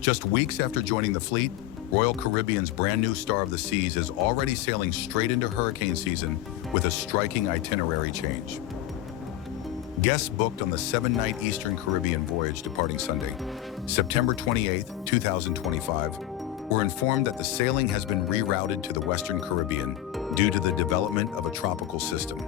Just weeks after joining the fleet, Royal Caribbean's brand new Star of the Seas is already sailing straight into hurricane season with a striking itinerary change. Guests booked on the 7-night Eastern Caribbean voyage departing Sunday, September 28, 2025, were informed that the sailing has been rerouted to the Western Caribbean due to the development of a tropical system.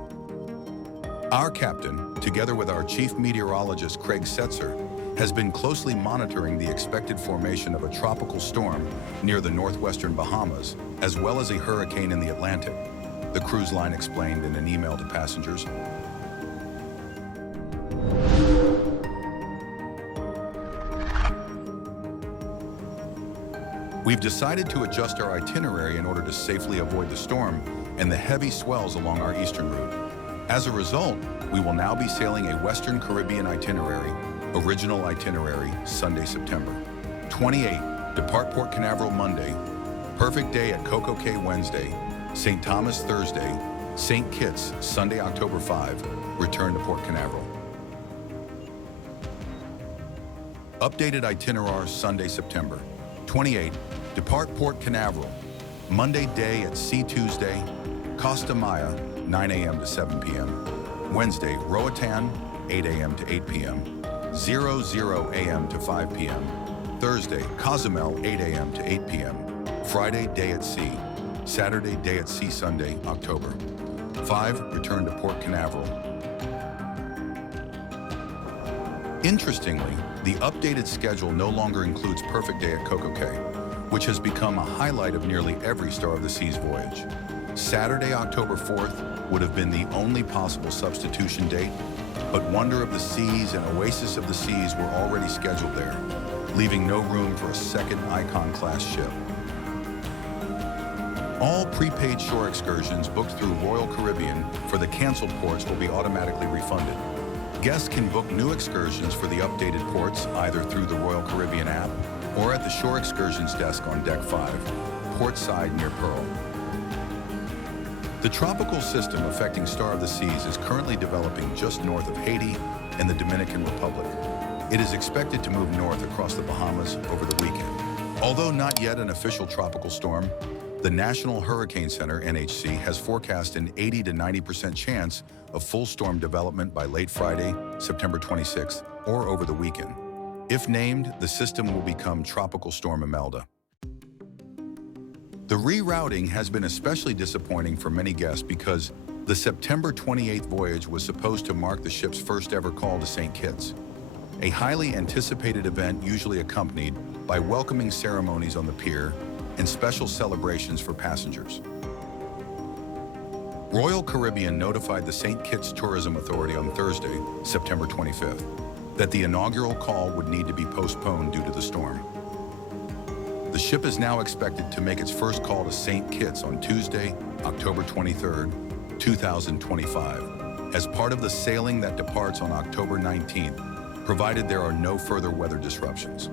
Our captain, together with our chief meteorologist Craig Setzer, has been closely monitoring the expected formation of a tropical storm near the northwestern Bahamas, as well as a hurricane in the Atlantic, the cruise line explained in an email to passengers. We've decided to adjust our itinerary in order to safely avoid the storm and the heavy swells along our eastern route. As a result, we will now be sailing a Western Caribbean itinerary, original itinerary, Sunday, September 28, depart Port Canaveral Monday, perfect day at CocoCay Wednesday, St. Thomas Thursday, St. Kitts Sunday, October 5, return to Port Canaveral. Updated itinerary Sunday, September 28, depart Port Canaveral, Monday day at Sea Tuesday, Costa Maya, 9 a.m. to 7 p.m. Wednesday, Roatan, 8 a.m. to 8 p.m. 00 a.m. to 5 p.m. Thursday, Cozumel, 8 a.m. to 8 p.m. Friday, day at sea. Saturday, day at sea Sunday, October 5, return to Port Canaveral. Interestingly, the updated schedule no longer includes perfect day at CocoCay, which has become a highlight of nearly every Star of the Seas voyage. Saturday, October 4th would have been the only possible substitution date, but Wonder of the Seas and Oasis of the Seas were already scheduled there, leaving no room for a second Icon-class ship. All prepaid shore excursions booked through Royal Caribbean for the canceled ports will be automatically refunded. Guests can book new excursions for the updated ports either through the Royal Caribbean app or at the Shore Excursions desk on Deck 5, port side near Pearl. The tropical system affecting Star of the Seas is currently developing just north of Haiti and the Dominican Republic. It is expected to move north across the Bahamas over the weekend. Although not yet an official tropical storm, the National Hurricane Center, NHC, has forecast an 80 to 90% chance of full storm development by late Friday, September 26th, or over the weekend. If named, the system will become Tropical Storm Imelda. The rerouting has been especially disappointing for many guests because the September 28th voyage was supposed to mark the ship's first ever call to St. Kitts, a highly anticipated event usually accompanied by welcoming ceremonies on the pier and special celebrations for passengers. Royal Caribbean notified the St. Kitts Tourism Authority on Thursday, September 25th, that the inaugural call would need to be postponed due to the storm. The ship is now expected to make its first call to St. Kitts on Tuesday, October 23rd, 2025, as part of the sailing that departs on October 19th, provided there are no further weather disruptions.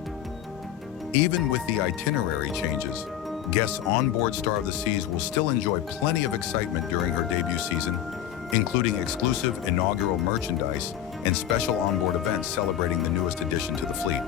Even with the itinerary changes, guests on board Star of the Seas will still enjoy plenty of excitement during her debut season, including exclusive inaugural merchandise and special onboard events celebrating the newest addition to the fleet.